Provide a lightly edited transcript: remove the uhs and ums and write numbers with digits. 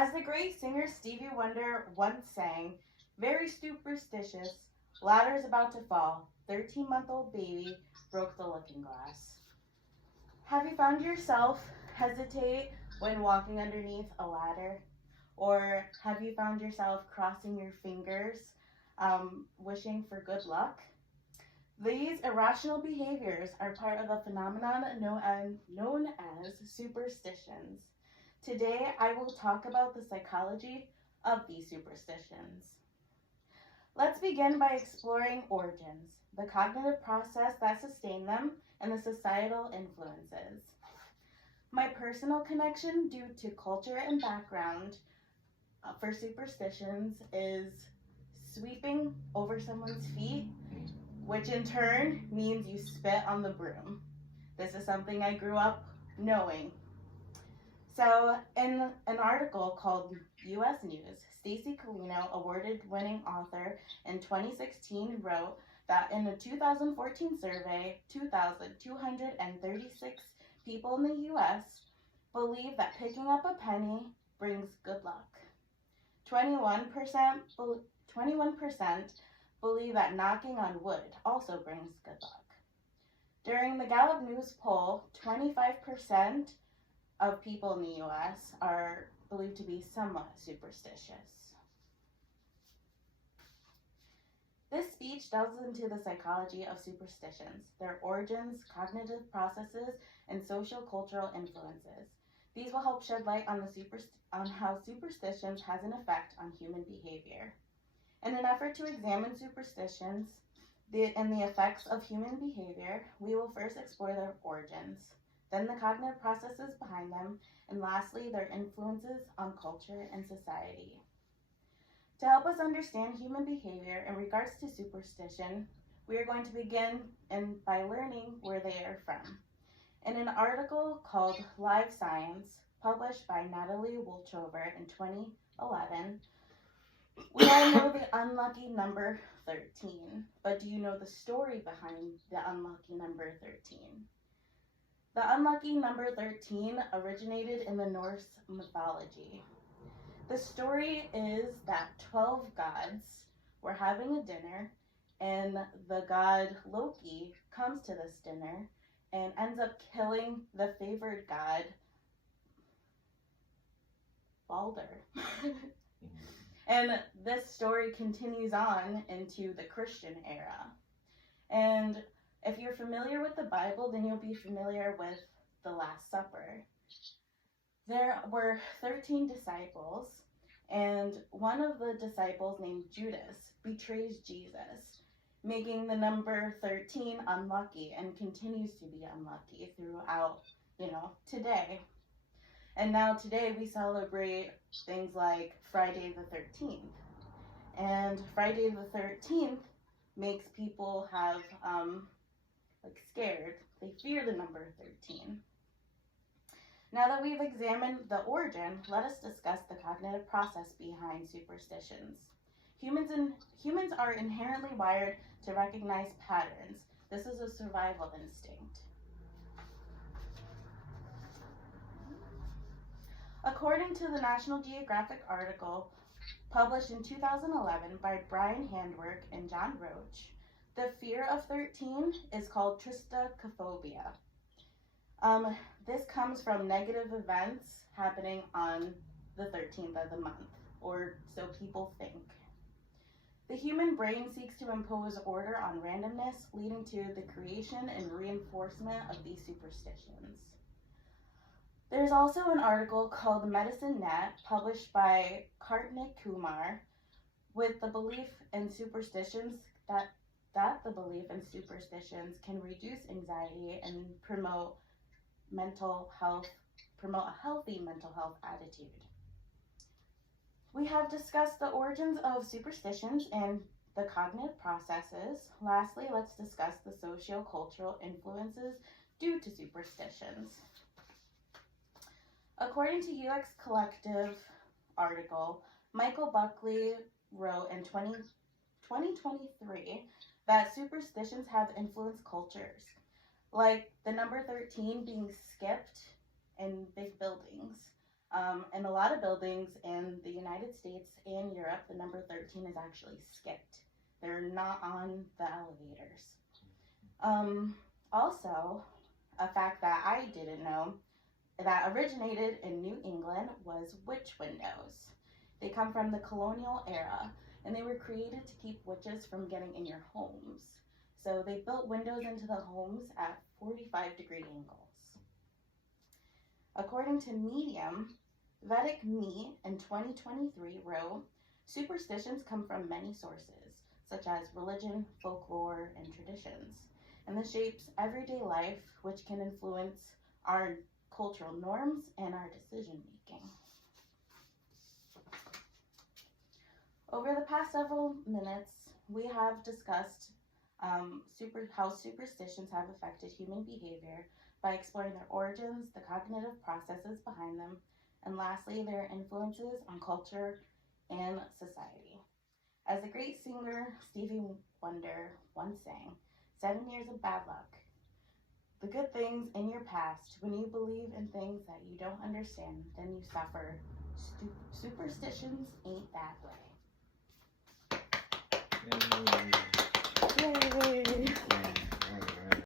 As the great singer Stevie Wonder once sang, very superstitious, ladder's about to fall, 13-month-old baby broke the looking glass. Have you found yourself hesitate when walking underneath a ladder? Or have you found yourself crossing your fingers, wishing for good luck? These irrational behaviors are part of a phenomenon known as superstitions. Today, I will talk about the psychology of these superstitions. Let's begin by exploring origins, the cognitive process that sustained them, and the societal influences. My personal connection due to culture and background for superstitions is sweeping over someone's feet, which in turn means you spit on the broom. This is something I grew up knowing. So, in an article called U.S. News, Stacy Colino, award-winning author in 2016, wrote that in a 2014 survey, 2,236 people in the U.S. believe that picking up a penny brings good luck. 21% believe that knocking on wood also brings good luck. During the Gallup News poll, 25% of people in the U.S. are believed to be somewhat superstitious. This speech delves into the psychology of superstitions, their origins, cognitive processes, and social cultural influences. These will help shed light on how superstitions has an effect on human behavior. In an effort to examine superstitions and the effects of human behavior, we will first explore their origins, then the cognitive processes behind them, and lastly, their influences on culture and society. To help us understand human behavior in regards to superstition, we are going to begin by learning where they are from. In an article called Live Science, published by Natalie Wolchover in 2011, we all know the unlucky number 13, but do you know the story behind the unlucky number 13? The unlucky number 13 originated in the Norse mythology. The story is that 12 gods were having a dinner, and the god Loki comes to this dinner and ends up killing the favored god, Balder. And this story continues on into the Christian era. And if you're familiar with the Bible, then you'll be familiar with the Last Supper. There were 13 disciples, and one of the disciples named Judas betrays Jesus, making the number 13 unlucky and continues to be unlucky throughout, today. And now today we celebrate things like Friday the 13th. And Friday the 13th makes people have, scared. They fear the number 13. Now that we've examined the origin, let us discuss the cognitive process behind superstitions. Humans are inherently wired to recognize patterns. This is a survival instinct. According to the National Geographic article published in 2011 by Brian Handwerk and John Roach, the fear of 13 is called triskaidekaphobia. This comes from negative events happening on the 13th of the month, or so people think. The human brain seeks to impose order on randomness, leading to the creation and reinforcement of these superstitions. There's also an article called Medicine Net, published by Kartik Kumar, with the belief in superstitions that the belief in superstitions can reduce anxiety and promote a healthy mental health attitude. We have discussed the origins of superstitions and the cognitive processes. Lastly, let's discuss the socio-cultural influences due to superstitions. According to UX Collective article, Michael Buckley wrote in 2023 that superstitions have influenced cultures, like the number 13 being skipped in big buildings. In a lot of buildings in the United States and Europe, the number 13 is actually skipped. They're not on the elevators. Also, a fact that I didn't know that originated in New England was witch windows. They come from the colonial era, and they were created to keep witches from getting in your homes. So they built windows into the homes at 45-degree angles. According to Medium, Vedic Me in 2023 wrote, superstitions come from many sources, such as religion, folklore, and traditions, and this shapes everyday life, which can influence our cultural norms and our decision making. Over the past several minutes, we have discussed how superstitions have affected human behavior by exploring their origins, the cognitive processes behind them, and lastly, their influences on culture and society. As the great singer Stevie Wonder once sang, 7 years of bad luck. The good things in your past, when you believe in things that you don't understand, then you suffer. Superstitions ain't that way.